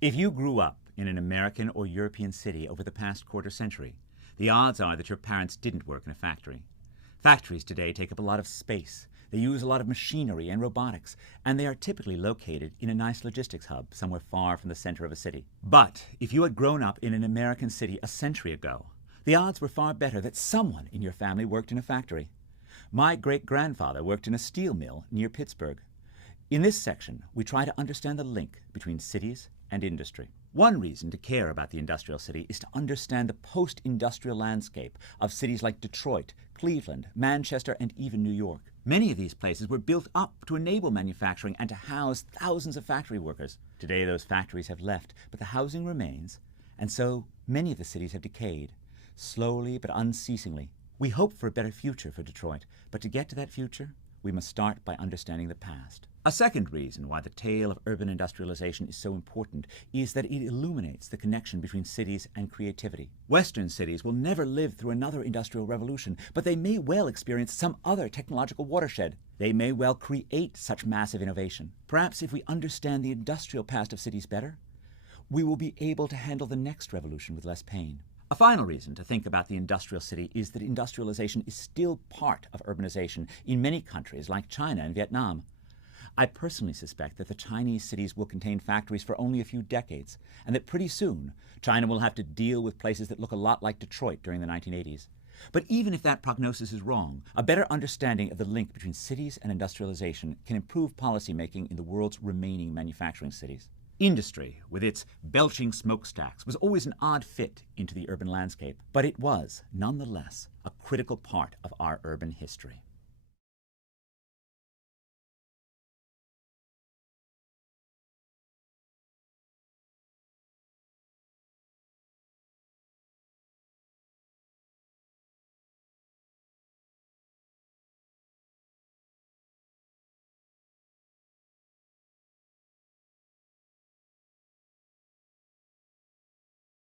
If you grew up in an American or European city over the past quarter century, the odds are that your parents didn't work in a factory. Factories today take up a lot of space. They use a lot of machinery and robotics, and they are typically located in a nice logistics hub somewhere far from the center of a city. But if you had grown up in an American city a century ago, the odds were far better that someone in your family worked in a factory. My great-grandfather worked in a steel mill near Pittsburgh. In this section, we try to understand the link between cities and industry. One reason to care about the industrial city is to understand the post-industrial landscape of cities like Detroit, Cleveland, Manchester, and even New York. Many of these places were built up to enable manufacturing and to house thousands of factory workers. Today, those factories have left, but the housing remains, and so many of the cities have decayed, slowly but unceasingly. We hope for a better future for Detroit, but to get to that future, we must start by understanding the past. A second reason why the tale of urban industrialization is so important is that it illuminates the connection between cities and creativity. Western cities will never live through another industrial revolution, but they may well experience some other technological watershed. They may well create such massive innovation. Perhaps if we understand the industrial past of cities better, we will be able to handle the next revolution with less pain. A final reason to think about the industrial city is that industrialization is still part of urbanization in many countries like China and Vietnam. I personally suspect that the Chinese cities will contain factories for only a few decades, and that pretty soon China will have to deal with places that look a lot like Detroit during the 1980s. But even if that prognosis is wrong, a better understanding of the link between cities and industrialization can improve policymaking in the world's remaining manufacturing cities. Industry, with its belching smokestacks, was always an odd fit into the urban landscape, but it was, nonetheless, a critical part of our urban history.